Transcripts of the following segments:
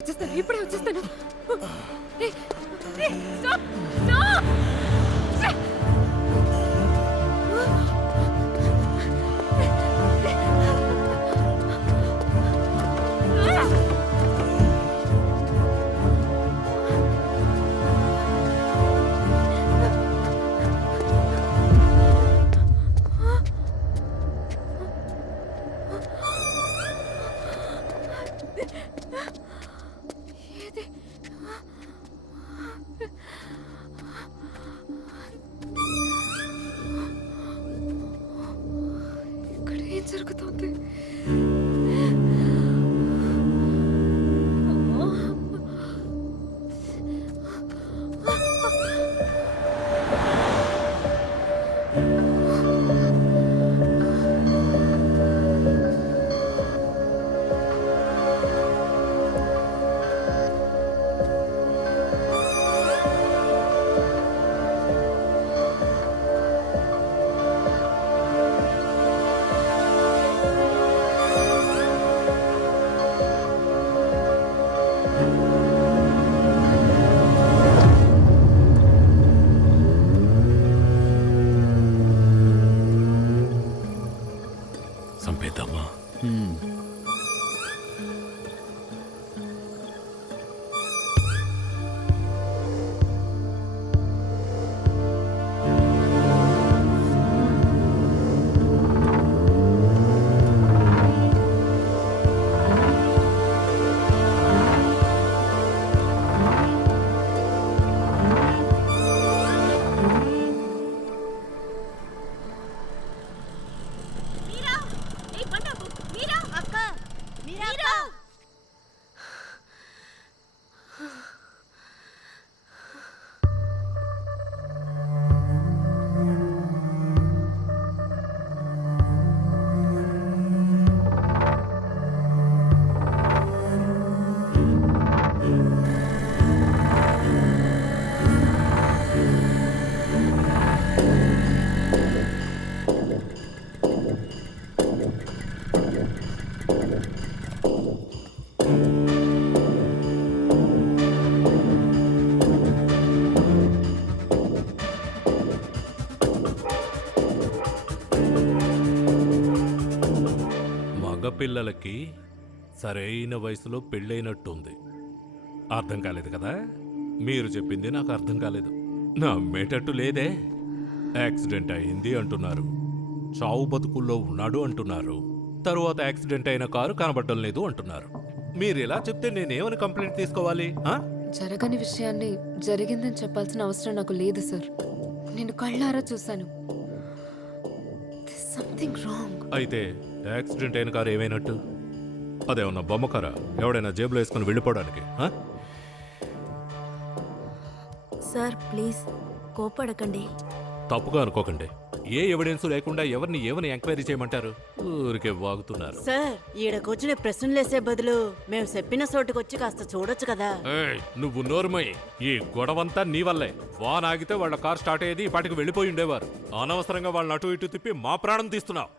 ఇప్పుడే వచ్చేస్తాను. Stop stop. ఇక్కడ ఏం జరుగుతుంది? సంపేద్దామా? మగపిల్లలకి సరైన వయసులో పెళ్ళైనట్టుంది. అర్థం కాలేదు కదా? మీరు చెప్పింది నాకు అర్థం కాలేదు. నమ్మేటట్టు లేదే. యాక్సిడెంట్ అయింది అంటున్నారు, చావు బతుకుల్లో ఉన్నాడు అంటున్నారు, తరువాత యాక్సిడెంట్ అయిన కారు కనబడటం లేదు అంటున్నారు. మీరు ఇలా చెప్తే నేనేమని కంప్లైంట్ తీసుకోవాలి? జరగని విషయాన్ని జరిగిందని చెప్పాల్సిన అవసరం నాకు లేదు సార్. నేను కళ్ళారా చూశాను. Something wrong. అయితే యాక్సిడెంట్ అయిన కారు ఏమైనట్టు? అదేమన్నా బొమ్మ కారా? ఎవడైనా జేబులో వేసుకుని వెళ్ళిపోవడానికి? సార్ ప్లీజ్ కోపడకండి. తప్పుగా అనుకోకండి. ఏ ఎవిడెన్స్ లేకుండా ఎవరిని ఏమని ఎంక్వైరీ చేయమంటారు? ఊరికే వాగుతున్నారు. సార్ ఈడకొచ్చిన ప్రశ్నలేసే బదులు మేము చెప్పిన చోటుకొచ్చి కాస్త చూడొచ్చు కదా. నువ్వు నోరుమై. ఈ గొడవంతా నీ వల్లే. వాన్ ఆగితే వాళ్ళ కార్ స్టార్ట్ అయ్యేది, ఈ పాటికి వెళ్ళిపోయి ఉండేవారు. అనవసరంగా వాళ్ళని అటు ఇటు తిప్పి మా ప్రాణం తీస్తున్నావు.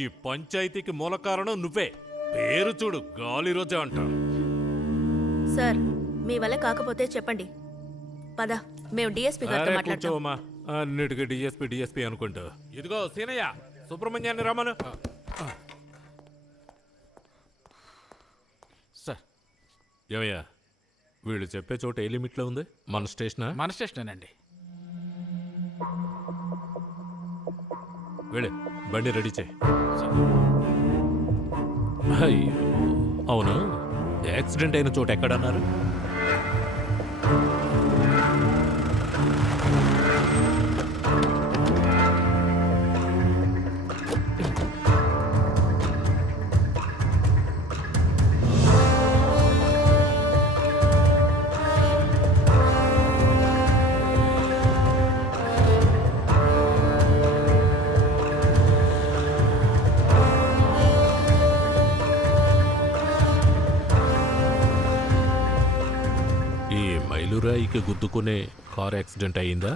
ఈ పంచాయతీకి మూల కారణం నువ్వే. పేరు చూడు, గాలి రోజా అంట. సార్ మీ వల్ల కాకపోతే చెప్పండి, పద మేము డిఎస్పీ గారితో మాట్లాడతాం. అన్నిటికీ డిఎస్పీ అనుకుంటా. ఇదిగో సీనయ్య, సుబ్రహ్మణ్యాన్ని రమ్మను. సార్ ఏమయ్యా, వీళ్ళు చెప్పే చోట ఏ లిమిట్లో ఉంది? మన స్టేషనా? మన స్టేషనేనండి. వెళ్ళి బండి రెడీ చేయి. అయ్యో, అవును, యాక్సిడెంట్ అయిన చోట ఎక్కడన్నారు? మైలురాయికి గుద్దుకునే కార్ యాక్సిడెంట్ అయిందా?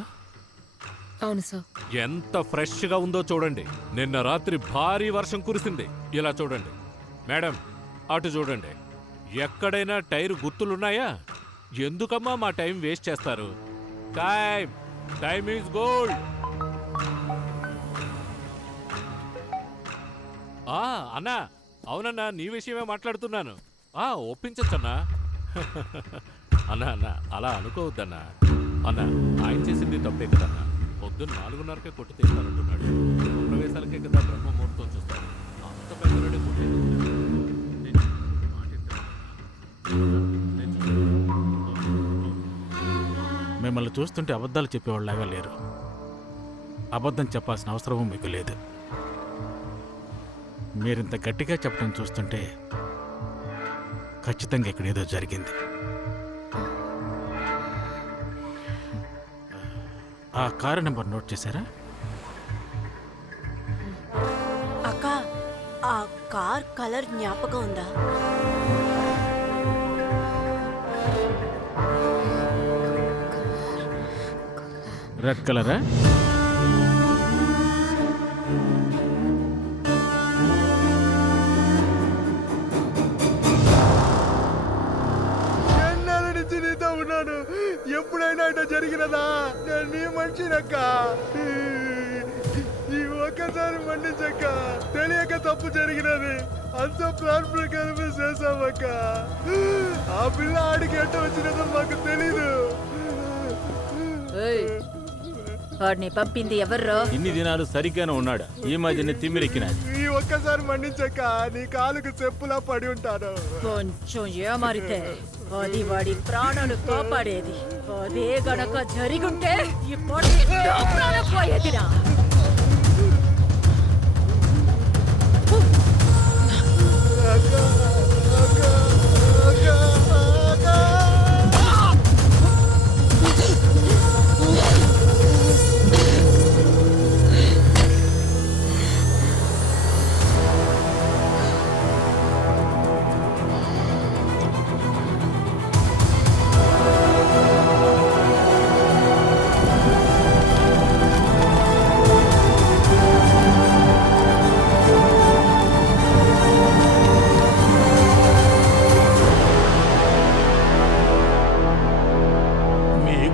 అవును సార్. ఎంత ఫ్రెష్ గా ఉందో చూడండి. నిన్న రాత్రి భారీ వర్షం కురిసింది. ఇలా చూడండి మేడం, అటు చూడండి. ఎక్కడైనా టైర్ గుర్తులున్నాయా? ఎందుకమ్మా మా టైం వేస్ట్ చేస్తారు? Time time is gold. అన్నా, అవునన్నా, నీ విషయమే మాట్లాడుతున్నాను. ఒప్పించచ్చన్నా. అన్నా అలా అనుకోవద్దన్నా. అన్నా, ఆయన చేసింది తప్పే కదన్నా. పొద్దున్న 4:30కే కొట్టు తీస్తానంటున్నాడు. ప్రవేశాలకే కదా బ్రహ్మముహూర్తం చూస్తాను. అంత పెద్దలుడే కొట్టేది. మిమ్మల్ని చూస్తుంటే అబద్ధాలు చెప్పేవాళ్ళలాగా లేరు. అబద్ధం చెప్పాల్సిన అవసరమూ మీకు లేదు. మీరింత గట్టిగా చెప్పడం చూస్తుంటే ఖచ్చితంగా ఇక్కడేదో జరిగింది. ఆ కారు నెంబర్ నోట్ చేశారా? అక్క, ఆ కార్ కలర్ జ్ఞాపకం ఉందా? రెడ్ కలరా? ఎన్నాళ్ళ నుంచి నీతో ఉన్నాను. ఎప్పుడైనా ఇట్లా జరిగినదా? నేను నీ మనిషినక్క. ఈ ఒక్కసారి మన్నించక్క. తెలియక తప్పు జరిగినది. అంత ప్లాన్ ప్రకారమే చేసామక్క. ఆ పిల్ల ఆడికి ఎట్ట వచ్చినదో మాకు తెలీదు. వాడిని పంపింది ఎవర్రో? ఇన్ని దినాలు సరిగ్గానే ఉన్నాడు. ఈ మధ్యనే తిమ్మిరెక్కినాడు. ఈ ఒక్కసారి మన్నించక్క. నీ కాలుకు చెప్పులా పడి ఉంటాను. కొంచెం ఏమారితే అది వాడి ప్రాణాలు కాపాడేది. అదే గనక జరిగుంటే ఇప్పుడు ప్రాణం పోయేదిరా.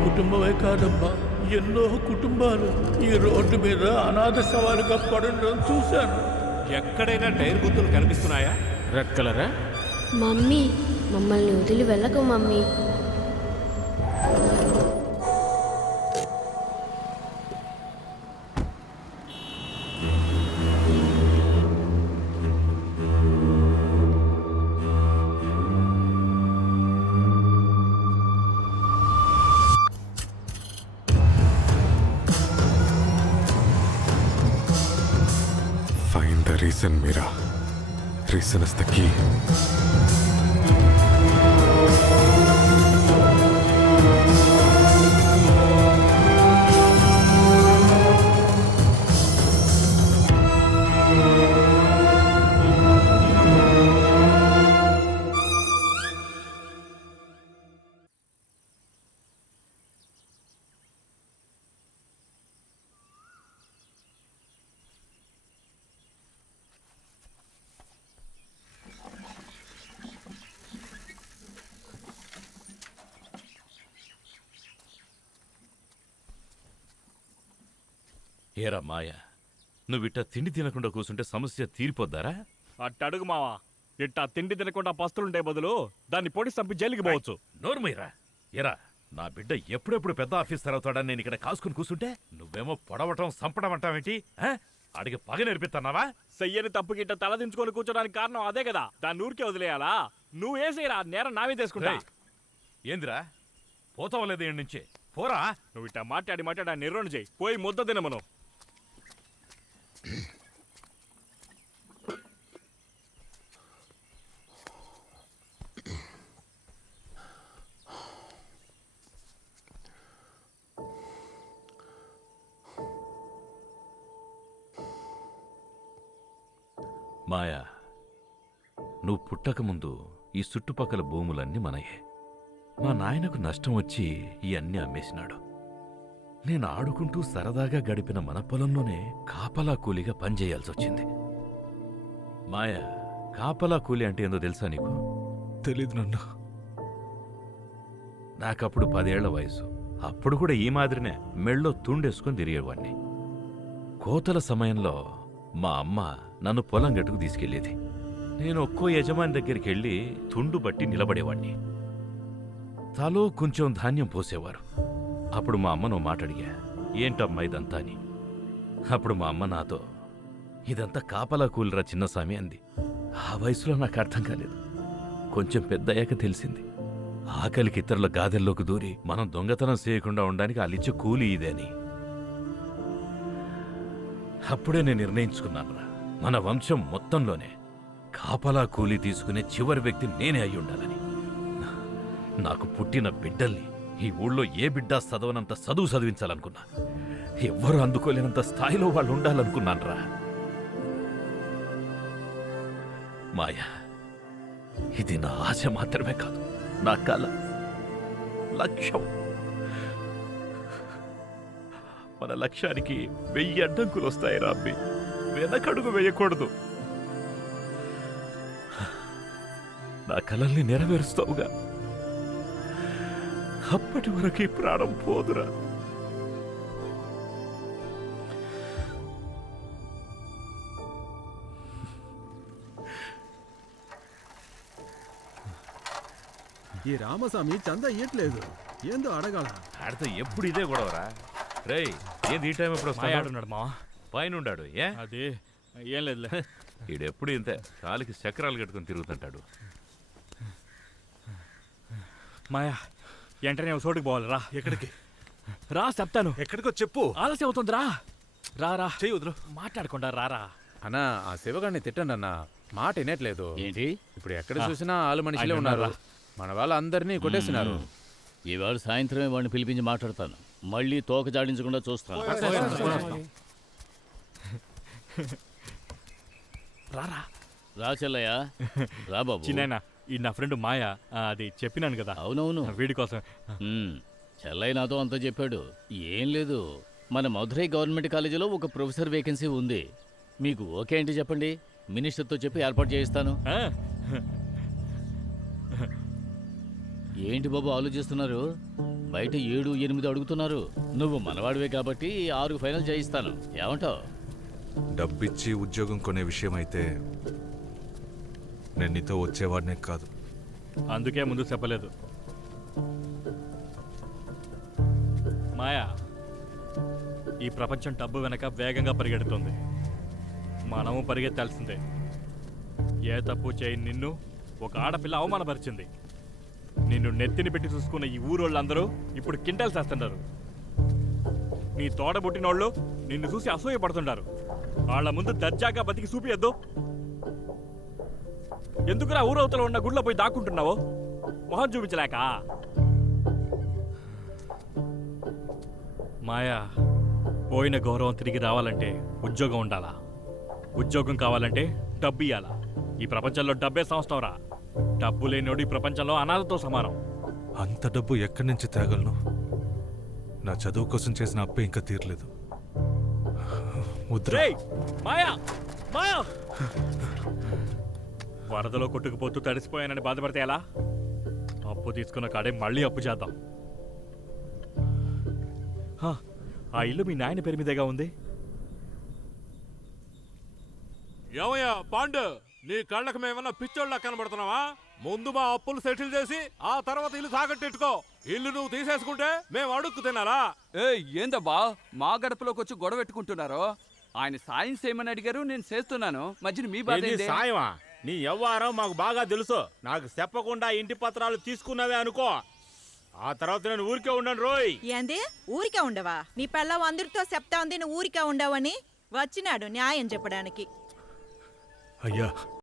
కుటుంబమే కాదమ్మా, ఎన్నో కుటుంబాలు ఈ రోడ్డు మీద అనాథ సవాలుగా పడడం చూశాను. ఎక్కడైనా టైర్ గుర్తులు కనిపిస్తున్నాయా? రెడ్ కలరా? మమ్మీ, మమ్మల్ని వదిలి వెళ్ళకు mummy. Find the reason, Mira. Reason is the key. ఏరా మాయ, నువ్విట్ట తిండి తినకుండా కూర్చుంటే సమస్య తీరిపోద్దారా? అట్టడుగు మావా. ఇట్టా తిండి తినకుండా పస్తులుంటే బదులు దాన్ని పొడి చంపి జైలుకి పోవచ్చు. నోర్మయ్యరా. ఏరా, నా బిడ్డ ఎప్పుడెప్పుడు పెద్ద ఆఫీసర్ అవుతాడని నేను ఇక్కడ కాసుకుని కూర్చుంటే నువ్వేమో పొడవటం సంపడం అంటావేంటి? అడిగి పగ నేర్పిస్తున్నావా? చెయ్యని తప్పు గిట్ట తల దించుకొని కూర్చోడానికి కారణం అదే కదా. దాన్ని ఊరికే వదిలేయాలా? నువ్వేసేరా, నేరం నావే తీసుకుంటా. ఏందిరా, పోతావు లేదు ఏడు నుంచే పోరా. నువ్వు ఇట్టా మాట్లాడి నిర్రోణ చేయి. పోయి ముద్ద తినమను. మాయా, నువ్వు పుట్టకముందు ఈ చుట్టుపక్కల భూములన్నీ మనయే. మా నాయనకు నష్టం వచ్చి ఈ అన్నీ అమ్మేసినాడు. నేను ఆడుకుంటూ సరదాగా గడిపిన మన పొలంలోనే కాపలా కూలిగా పనిచేయాల్సొచ్చింది. మాయా, కాపలా కూలి అంటే ఏందో తెలుసా నీకు? తెలీదు నాన్న. నాకప్పుడు 10 ఏళ్ల వయసు. అప్పుడు కూడా ఈ మాదిరినే మెళ్ళో తుండేసుకొని తిరిగేవాడిని. కోతల సమయంలో మా అమ్మ నన్ను పొలం గట్టుకు తీసుకెళ్లేది. నేను ఒక్కో యజమాని దగ్గరికి వెళ్ళి తుండు బట్టి నిలబడేవాణ్ణి. తలో కొంచెం ధాన్యం పోసేవారు. అప్పుడు మా అమ్మను మాట అడిగా, ఏంటమ్మా ఇదంతా అని. అప్పుడు మా అమ్మ నాతో, ఇదంతా కాపలా కూలిరా చిన్నస్వామి అంది. ఆ వయసులో నాకు అర్థం కాలేదు. కొంచెం పెద్దయ్యాక తెలిసింది, ఆకలికి ఇతరుల గాదెల్లోకి దూరి మనం దొంగతనం చేయకుండా ఉండడానికి వాళ్ళిచ్చే కూలి ఇదే అని. అప్పుడే నేను నిర్ణయించుకున్నానురా, మన వంశం మొత్తంలోనే కాపలా కూలి తీసుకునే చివరి వ్యక్తి నేనే అయి ఉండాలని. నాకు పుట్టిన బిడ్డల్ని ఈ ఊళ్ళో ఏ బిడ్డ చదవనంత చదువు చదివించాలనుకున్నా. ఎవ్వరూ అందుకోలేనంత స్థాయిలో వాళ్ళు ఉండాలనుకున్నానురా. మాయా, ఇది నా ఆశ మాత్రమే కాదు, నా కల, లక్ష్యం. మన లక్ష్యానికి 1000 అడ్డంకులు వస్తాయి రాబ్బి, వెనకడుగు వేయకూడదు. నా కలల్ని నెరవేరుస్తావుగా, అప్పటి వరకు ఈ ప్రాణం పోదురా. ఈ రామస్వామి చందా ఇయ్యట్లేదు, ఏందో అడగాల. ఆడితే ఎప్పుడు ఇదే గొడవరా. రేయ్, ఏంది ఈ టైం ఎప్పుడు వస్తాడు? ఆడున్నాడు మా పైన ఉండాడు. ఏ అది ఏం లేదులే. ఈడెప్పుడు ఇంతే, కాలికి చక్రాలు కట్టుకుని తిరుగుతుంటాడు. మాయా, వెంటనే ఒక చోటుకి పోవాలి. రా. ఎక్కడికి రా చెప్తాను. ఎక్కడికో చెప్పు. ఆలస్యం అవుతుంది. రా రా రా. చెయ్యి వదులు. మాట్లాడకుండా రారా. అన్నా, ఆ శివగాడిని తిట్టండి అన్న, మాట వినట్లేదు. ఏంటి ఇప్పుడు ఎక్కడ చూసినా ఆలు మనుషులే ఉన్నారు. మన వాళ్ళందరినీ కొట్టేస్తున్నారు. ఇవాళ సాయంత్రమే వాడిని పిలిపించి మాట్లాడతాను. మళ్ళీ తోక జాడించకుండా చూస్తాను. రారా. రా చెల్లయ్య, రా బాబు. చిన్న ఈ నా ఫ్రెండ్ మాయా, అది చెప్పినాను కదా. అవునవును, వీడి కోసం. చెల్లయ్య నాతో అంతా చెప్పాడు. ఏం లేదు, మన మధురై గవర్నమెంట్ కాలేజీలో ఒక ప్రొఫెసర్ వేకెన్సీ ఉంది. మీకు ఓకే ఏంటి చెప్పండి, మినిస్టర్తో చెప్పి ఏర్పాటు చేయిస్తాను. ఏంటి బాబు ఆలోచిస్తున్నారు? బయట 7, 8 అడుగుతున్నారు. నువ్వు మనవాడివే కాబట్టి 6 ఫైనల్ చేయిస్తాను. ఏమంటావు? డబ్బిచ్చి ఉద్యోగం కొనే విషయం అయితే నేను నీతో వచ్చేవాడినే కాదు. అందుకే ముందు చెప్పలేదు. మాయా, ఈ ప్రపంచం డబ్బు వెనక వేగంగా పరిగెడుతుంది. మనము పరిగెత్తాల్సిందే. ఏ తప్పు చేయని నిన్ను ఒక ఆడపిల్ల అవమానపరిచింది. నిన్ను నెత్తిని పెట్టి చూసుకున్న ఈ ఊరోళ్ళందరూ ఇప్పుడు కింటలు చేస్తున్నారు. నీ తోడబుట్టినోళ్ళు నిన్ను చూసి అసూయపడుతుంటారు. వాళ్ళ ముందు దర్జాగా బతికి చూపియద్దు. ఎందుకురా ఊరవతలో ఉన్న గుడిలో పోయి దాక్కుంటున్నావు? మొహం చూపించలేక. మాయా, పోయిన గౌరవం తిరిగి రావాలంటే ఉద్యోగం ఉండాలా. ఉద్యోగం కావాలంటే డబ్బు ఇయ్యాలా. ఈ ప్రపంచంలో డబ్బే సంవత్సరం రా. డబ్బు లేనివాడు ఈ ప్రపంచంలో అనాథతో సమానం. అంత డబ్బు ఎక్కడి నుంచి తేగలను? నా చదువు కోసం చేసిన అప్పే ఇంకా తీరలేదు. రేయ్, మాయా మాయా, వరదలో కొట్టుకుపోతూ తడిసిపోయానని బాధపడితే ఎలా? అప్పు తీసుకున్న కాడే మళ్ళీ అప్పు చేద్దాం. ఆ ఇల్లు మీ నాయన పేరు మీదేగా ఉంది. ఏమయ్యా పాండు, నీ కళ్ళకు మేమన్నా పిచ్చోళ్ళ కనబడుతున్నావా? ముందు మా అప్పులు సెటిల్ చేసి ఆ తర్వాత ఇల్లు తాకట్టెట్టుకో. ఇల్లు నువ్వు తీసేసుకుంటే మేము అడుక్కు తినాలా? ఏందబ్బా మా గడపలోకి వచ్చి గొడవ పెట్టుకుంటున్నారో? ఆయన సాయం చేయమని అడిగారు, నేను చేస్తున్నాను. మధ్యన మీ బాధ ఏంది? సాయమా? నీ వ్యవహారం మాకు బాగా తెలుసు. నాకు చెప్పకుండా ఇంటి పత్రాలు తీసుకున్నావే అనుకో, ఆ తర్వాత నేను ఊరికే ఉండను రోయ్. ఏంది ఊరికే ఉండవా? నీ పెళ్ళం అందరితో చెప్తా ఉంది నువ్వు ఊరికే ఉండవని. వచ్చినాడు న్యాయం చెప్పడానికి. అయ్యా,